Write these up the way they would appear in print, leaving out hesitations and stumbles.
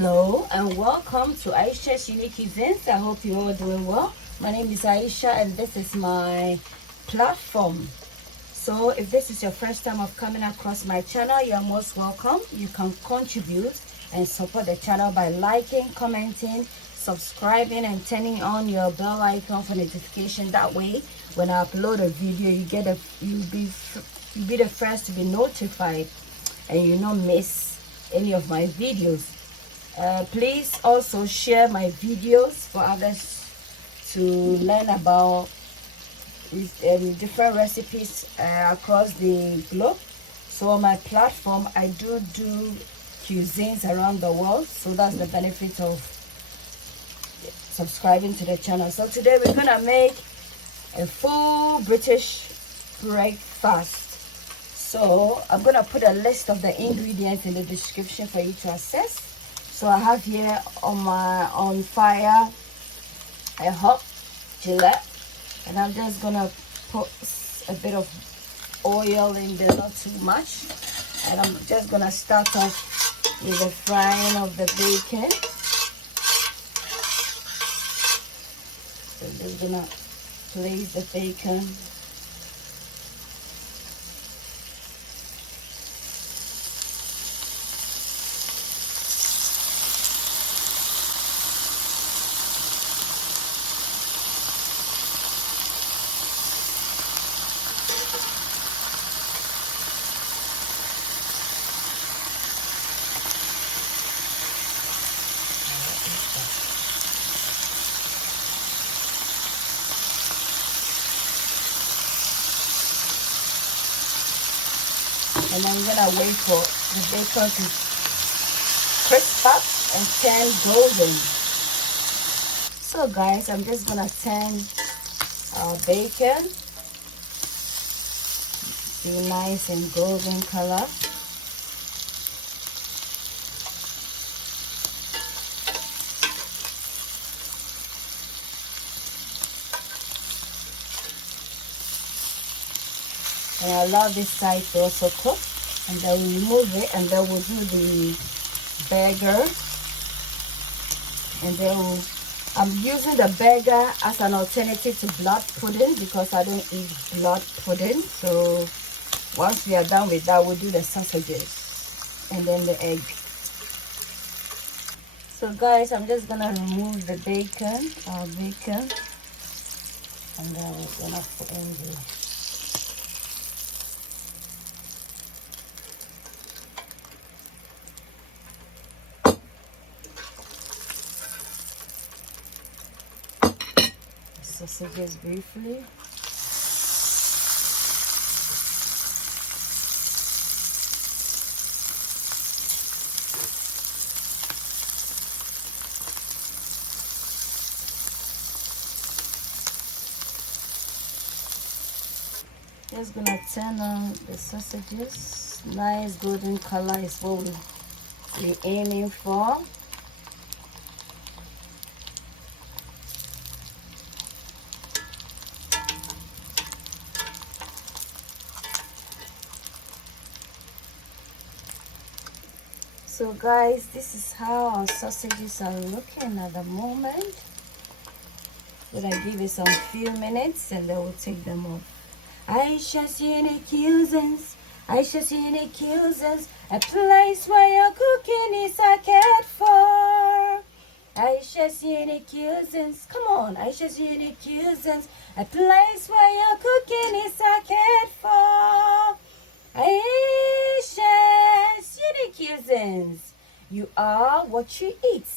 Hello and welcome to Aisha's Unique Cuisines. I hope you're all doing well. My name is Aisha and this is my platform. So if this is your first time of coming across my channel, you're most welcome. You can contribute and support the channel by liking, commenting, subscribing and turning on your bell icon for notification. That way when I upload a video, you'll be the first to be notified and you not miss any of my videos. Please also share my videos for others to learn about different recipes across the globe. So on my platform I do cuisines around the world, so that's the benefit of subscribing to the channel. So today we're gonna make a full British breakfast. So I'm gonna put a list of the ingredients in the description for you to access. So I have here on fire a hot Gillette, and I'm just gonna put a bit of oil in there, not too much, and I'm just gonna start off with the frying of the bacon. So I'm just gonna place the bacon. And I'm gonna wait for the bacon to crisp up and turn golden. So guys, I'm just gonna turn our bacon. See, nice and golden color. And I allow this side to also cook, and then we remove it, and then we'll do the burger. And then I'm using the burger as an alternative to blood pudding because I don't eat blood pudding. So once we are done with that, we'll do the sausages and then the egg. So guys, I'm just gonna remove the bacon, our bacon, and then we're gonna put in the sausages briefly. Just gonna turn on the sausages. Nice golden color is what we're aiming for. So guys, this is how our sausages are looking at the moment. We're gonna give it some few minutes and then we'll take them off. Aisha's Unique Cuisines, Aisha's Unique Cuisines, a place where your cooking is cared for. Aisha's Unique Cuisines, come on, Aisha's Unique Cuisines, a place where your cooking is cared for. Aisha's Unique Cuisines. You are what you eat.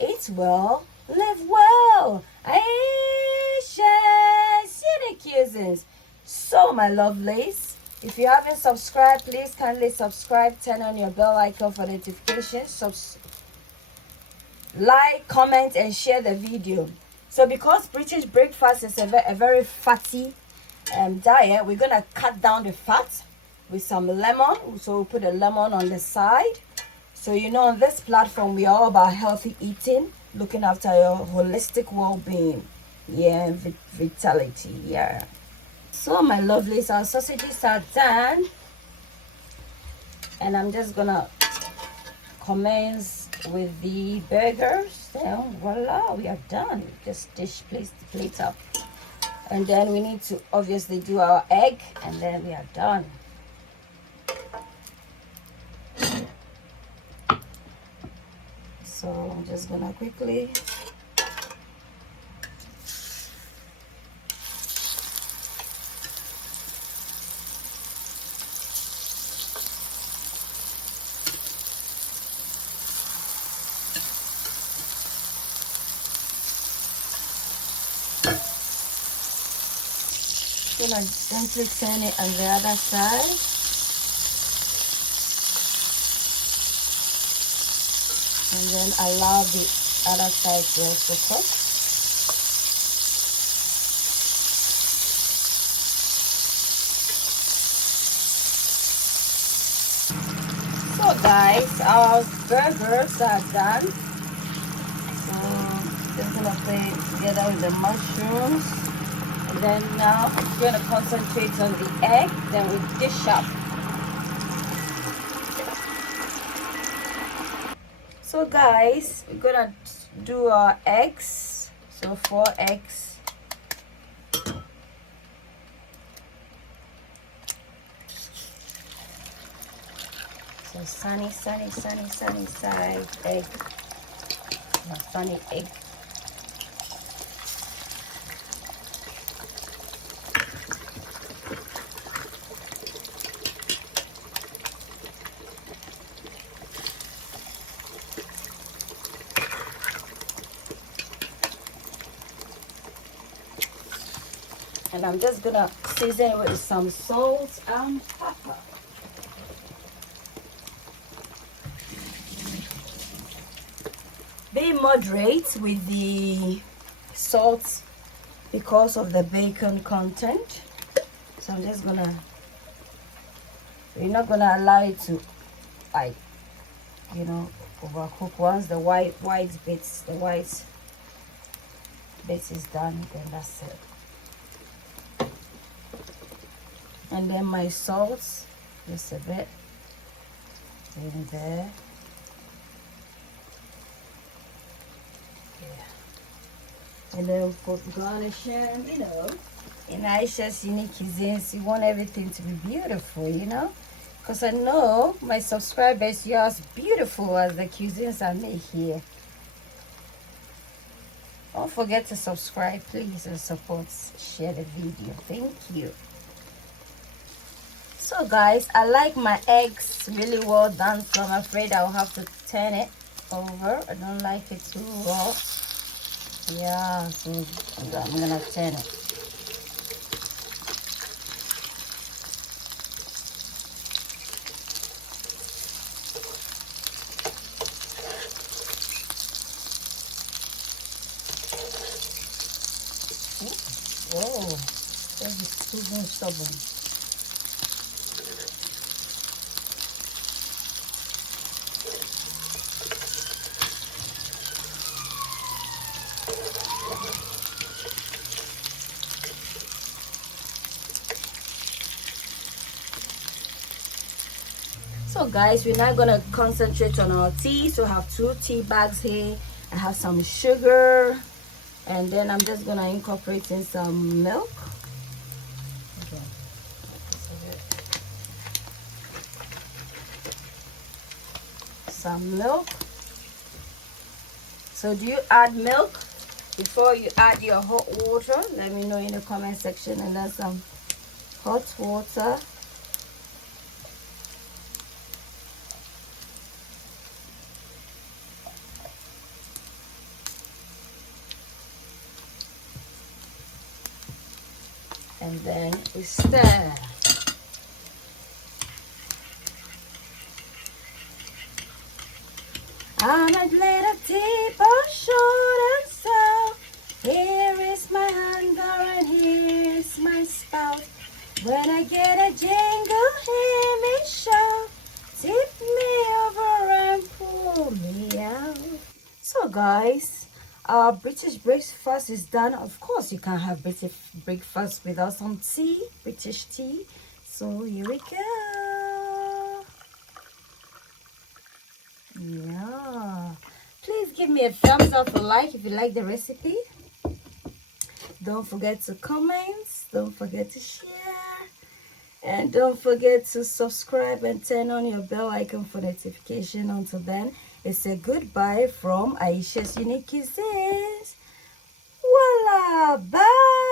Eat well, live well. Aisha's Unique Cuisines. So my lovelies, if you haven't subscribed, please kindly subscribe, turn on your bell icon for notifications, like, comment and share the video. So because British breakfast is a very fatty diet, we're gonna cut down the fat with some lemon. So we'll put a lemon on the side. So you know, on this platform we are all about healthy eating, looking after your holistic well-being, yeah, vitality, yeah. So my lovelies, our sausages are done, and I'm just gonna commence with the burgers, then voila, we are done. Just place the plate up, and then we need to obviously do our egg, and then we are done. So I'm just gonna quickly gently turn it on the other side. And then allow the other side to also cook. So guys, our burgers are done. So just gonna play it together with the mushrooms. And then now I'm gonna concentrate on the egg, then we dish up. So guys, we're gonna do our eggs. So 4 eggs. So sunny side egg. Sunny egg. And I'm just gonna season it with some salt and pepper. Be moderate with the salt because of the bacon content. So I'm just gonna, we're not gonna allow it to, like, you know, overcook. Once the white bits is done, then that's it. And then my salt, just a bit in there. Yeah. And then for garnishing, you know, in Aisha's unique cuisines, you want everything to be beautiful, you know? Because I know my subscribers, you're as beautiful as the cuisines I make here. Don't forget to subscribe, please, and support, share the video. Thank you. So guys, I like my eggs really well done, so I'm afraid I'll have to turn it over. I don't like it too raw. Yeah, so I'm gonna turn it. Whoa, that is too stubborn. So guys, we're now gonna concentrate on our tea. So I have 2 tea bags here. I have some sugar, and then I'm just gonna incorporate in some milk. Okay. Some milk. So do you add milk before you add your hot water? Let me know in the comment section. And then some hot water. And then we stir. I'm a little teapot, short and stout. Here is my hunger and here is my spout. When I get a jingle, hear me shout. Tip me over and pull me out. So guys, our British breakfast is done. Of course, you can't have British breakfast without some tea, British tea. So here we go. Yeah. give me a thumbs up or like if you like the recipe. Don't forget to comment, don't forget to share, and don't forget to subscribe and turn on your bell icon for notification. Until then, it's a goodbye from Aisha's Unique Cuisines. Voila, bye.